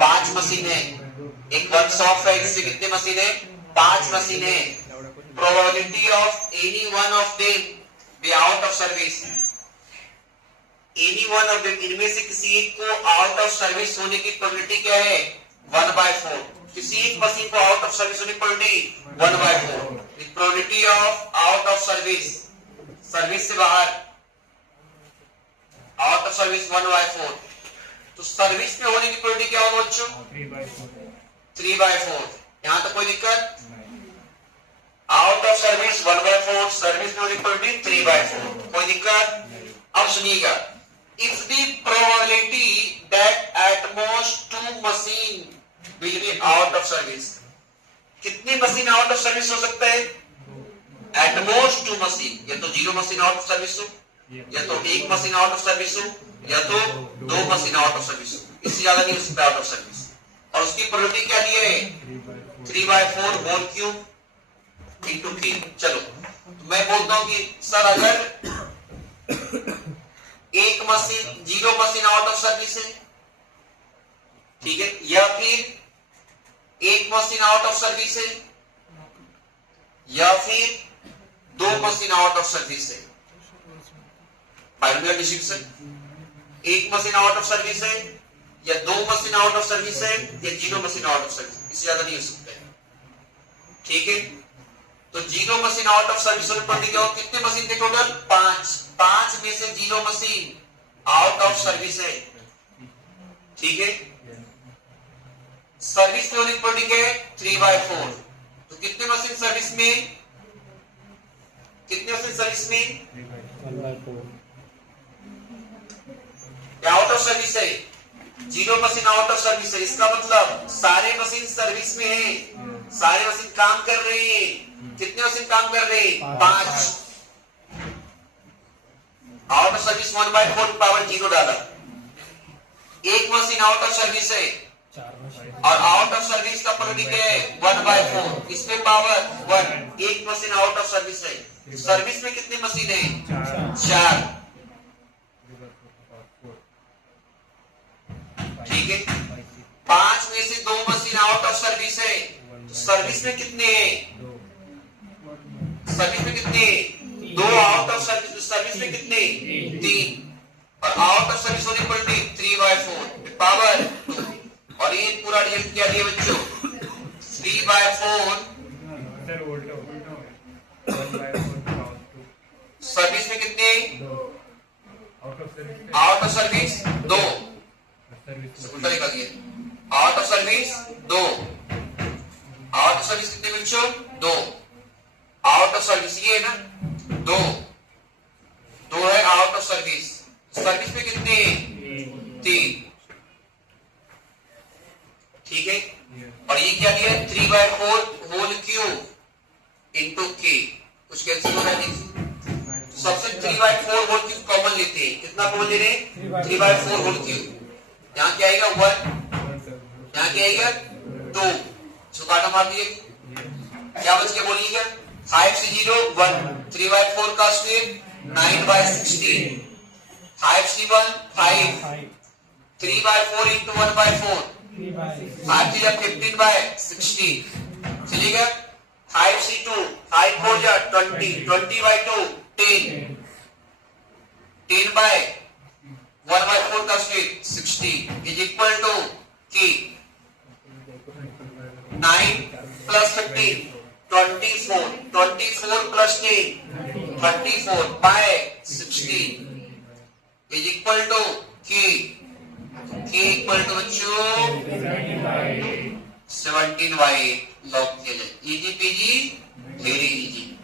5 machine है, एक workshop है जिससे कितने मशीन है, 5 मशीन है। Probability of any one of them be out of service, any one of them, इनमें से किसी एक को आउट ऑफ सर्विस होने की प्रोबेबिलिटी क्या है, 1/4। किसी एक मशीन को आउट ऑफ सर्विस होने की probability 1/4। Probability of out of service, service से बाहर, आउट ऑफ सर्विस 1/4। तो सर्विस में होने की प्रोबेबिलिटी क्या होगा बच्चों, 3/4। यहां तक कोई दिक्कत, आउट ऑफ सर्विस 1/4, सर्विस में होने की प्रोबेबिलिटी 3/4, कोई दिक्कत। अब सुनिएगा, if the probability that at most 2 machine will be out of service, कितनी मशीन आउट ऑफ सर्विस हो सकता है, एट मोस्ट 2 मशीन, या तो 0 मशीन आउट ऑफ सर्विस हो, या तो 1 मशीन आउट ऑफ सर्विस हो, या तो 2 मशीन आउट ऑफ सर्विस हो, इससे ज्यादा नहीं हो सकता आउट ऑफ सर्विस। और उसकी प्रोबेबिलिटी क्या दी है, 3/4 होल क्यूब इंटू के। चलो तो मैं बोलता हूं कि सर अगर एक machine 0 machine out of service है, ठीक है, या फिर 1 मशीन आउट ऑफ सर्विस है, या फिर 2 मशीन आउट ऑफ सर्विस है, binary distribution, 1 machine out of service है, या 2 मशीन आउट ऑफ सर्विस है, या 0 मशीन आउट ऑफ सर्विस, इससे ज्यादा नहीं हो सकता है, ठीक है। तो 0 मशीन आउट ऑफ सर्विस पर कितने मशीन थे टोटल, 5 में से 0 मशीन आउट ऑफ सर्विस है, ठीक है। सर्विस में होने की प्रोबेबिलिटी है 3/4। तो कितने मशीन सर्विस में, कितने मशीन सर्विस में, आउट ऑफ सर्विस है, 0 मशीन आउट ऑफ सर्विस है। इसका मतलब सारे मशीन सर्विस में है, सारे मशीन काम कर रहे हैं। कितने मशीन काम कर रहे हैं, 5। आउट ऑफ सर्विस 1/4 पावर 0 डाला। 1 मशीन आउट ऑफ सर्विस है और आउट ऑफ सर्विस का प्रोबेबिलिटी है 1/4, इसमें power 1। 1 machine out of service है, सर्विस में कितनी मशीन है, 4, ठीक है। 5 में से 2 मशीन आउट ऑफ सर्विस है, तो सर्विस में कितने हैं, सर्विस में कितने, 2 आउट ऑफ सर्विस, तो सर्विस में कितने, 3, और आउट ऑफ सर्विस होने पर 3/4 पावर 2। और ये पूरा रिजल्ट क्या दिया बच्चों, 3/4, सर्विस में कितने, आउट ऑफ सर्विस 2, उल्टा लिखा गया, out of service 2, out of service कितने बच्चों, 2, आउट ऑफ सर्विस ये है ना, 2 है आउट ऑफ सर्विस, सर्विस में कितने, 3, ठीक है। और ये क्या दिया, 3/4 होल क्यूब इंटू के, कुछ कैंसिल हो रहा है, सबसे 3/4 होल क्यूब कॉमन लेते हैं। कितना कॉमन ले रहे हैं, 3/4 होल क्यूब। यहाँ क्या आएगा 1, यहाँ क्या आएगा 2, इसको काटा मार दिए, क्या बच गया बोलिएगा, 5 से 0 1, 3/4 का स्क्वायर 9/16, 5 से 1 5, 3/4 इंटू 1/4, 5 से 15/16, चलिएगा। 5 से 2, 5 4 जा 20, 20/2 10, 10/1/4 का स्क्वायर 60 इज इक्वल टू के 9 plus 15 24, 24 plus 10 34 by 60 is equal to के इक्वल टू बच्चों 17/8 लॉग किया जाए। Easy peasy very easy.